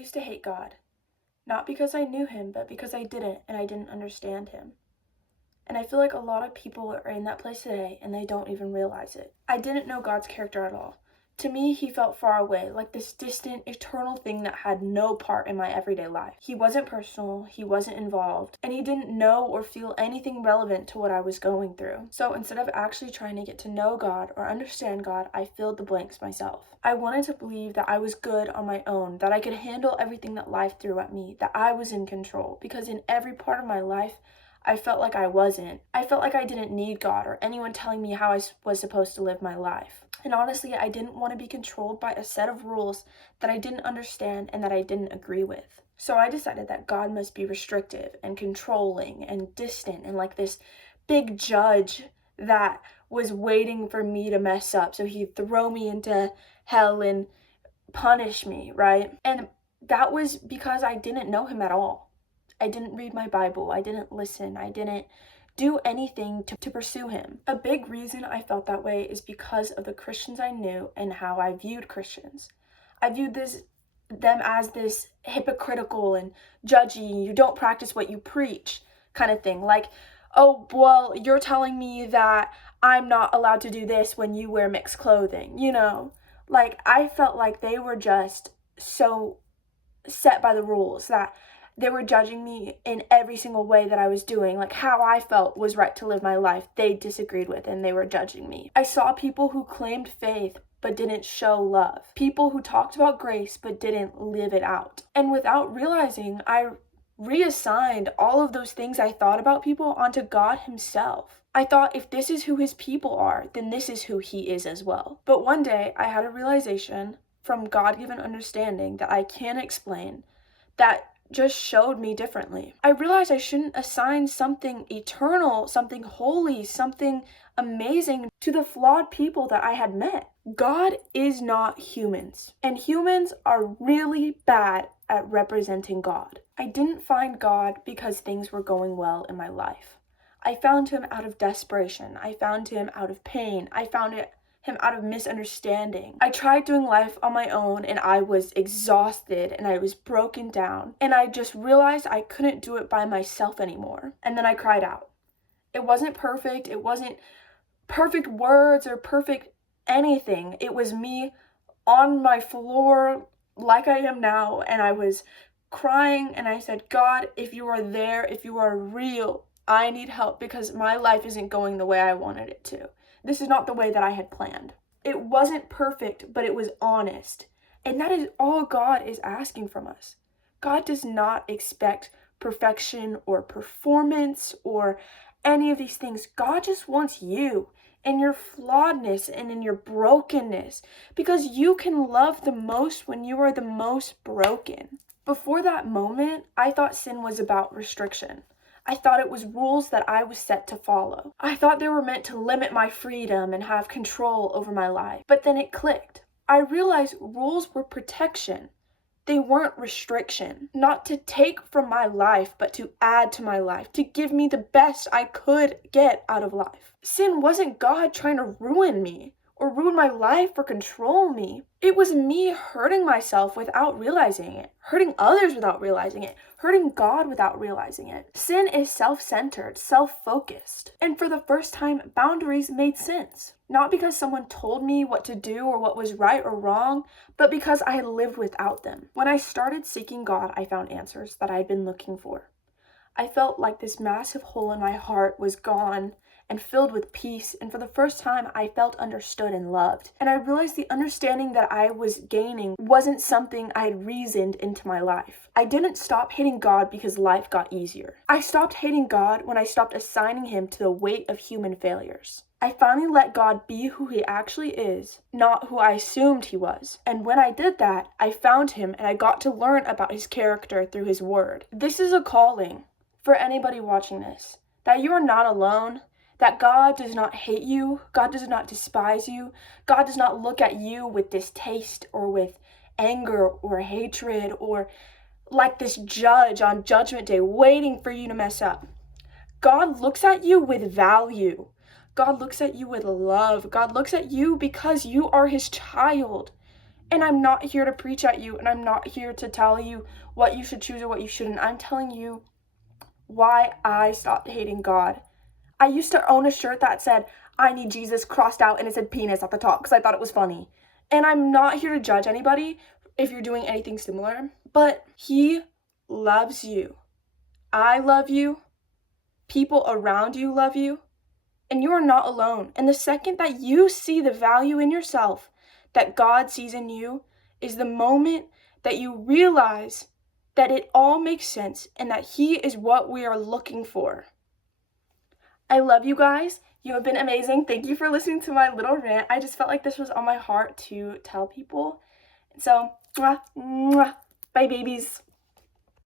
used to hate God, not because I knew him, but because I didn't and I didn't understand him. And I feel like a lot of people are in that place today and they don't even realize it. I didn't know God's character at all. To me, he felt far away, like this distant, eternal thing that had no part in my everyday life. He wasn't personal, he wasn't involved, and he didn't know or feel anything relevant to what I was going through. So instead of actually trying to get to know God or understand God, I filled the blanks myself. I wanted to believe that I was good on my own, that I could handle everything that life threw at me, that I was in control, because in every part of my life, I felt like I wasn't. I felt like I didn't need God or anyone telling me how I was supposed to live my life. And honestly, I didn't want to be controlled by a set of rules that I didn't understand and that I didn't agree with. So I decided that God must be restrictive and controlling and distant and like this big judge that was waiting for me to mess up so he'd throw me into hell and punish me, right? And that was because I didn't know him at all. I didn't read my Bible. I didn't listen. I didn't do anything to pursue him. A big reason I felt that way is because of the Christians I knew and how I viewed Christians. I viewed them as this hypocritical and judgy, you don't practice what you preach kind of thing. Like, oh, well, you're telling me that I'm not allowed to do this when you wear mixed clothing, you know? Like, I felt like they were just so set by the rules that they were judging me in every single way that I was doing, like how I felt was right to live my life, they disagreed with and they were judging me. I saw people who claimed faith but didn't show love. People who talked about grace but didn't live it out. And without realizing, I reassigned all of those things I thought about people onto God himself. I thought if this is who his people are, then this is who he is as well. But one day I had a realization from God-given understanding that I can't explain that just showed me differently. I realized I shouldn't assign something eternal, something holy, something amazing to the flawed people that I had met. God is not humans, and humans are really bad at representing God. I didn't find God because things were going well in my life. I found him out of desperation. I found him out of pain. I found him out of misunderstanding. I tried doing life on my own and I was exhausted and I was broken down, and I just realized I couldn't do it by myself anymore. And then I cried out. It wasn't perfect. It wasn't perfect words or perfect anything. It was me on my floor like I am now, and I was crying and I said, God, if you are there, if you are real, I need help because my life isn't going the way I wanted it to. This is not the way that I had planned. It wasn't perfect, but it was honest. And that is all God is asking from us. God does not expect perfection or performance or any of these things. God just wants you in your flawedness and in your brokenness, because you can love the most when you are the most broken. Before that moment, I thought sin was about restriction. I thought it was rules that I was set to follow. I thought they were meant to limit my freedom and have control over my life. But then it clicked. I realized rules were protection. They weren't restriction. Not to take from my life, but to add to my life, to give me the best I could get out of life. Sin wasn't God trying to ruin me or ruin my life or control me. It was me hurting myself without realizing it, hurting others without realizing it, hurting God without realizing it. Sin is self-centered, self-focused. And for the first time, boundaries made sense. Not because someone told me what to do or what was right or wrong, but because I lived without them. When I started seeking God, I found answers that I had been looking for. I felt like this massive hole in my heart was gone and filled with peace, and for the first time, I felt understood and loved. And I realized the understanding that I was gaining wasn't something I had reasoned into my life. I didn't stop hating God because life got easier. I stopped hating God when I stopped assigning him to the weight of human failures. I finally let God be who he actually is, not who I assumed he was. And when I did that, I found him and I got to learn about his character through his word. This is a calling for anybody watching this, that you are not alone, that God does not hate you, God does not despise you, God does not look at you with distaste or with anger or hatred or like this judge on Judgment Day waiting for you to mess up. God looks at you with value. God looks at you with love. God looks at you because you are his child. And I'm not here to preach at you, and I'm not here to tell you what you should choose or what you shouldn't. I'm telling you why I stopped hating God. I used to own a shirt that said, I need Jesus crossed out, and it said penis at the top because I thought it was funny. And I'm not here to judge anybody if you're doing anything similar, but He loves you. I love you. People around you love you. And you are not alone. And the second that you see the value in yourself that God sees in you is the moment that you realize that it all makes sense and that He is what we are looking for. I love you guys. You have been amazing. Thank you for listening to my little rant. I just felt like this was on my heart to tell people. So, mwah, mwah. Bye, babies.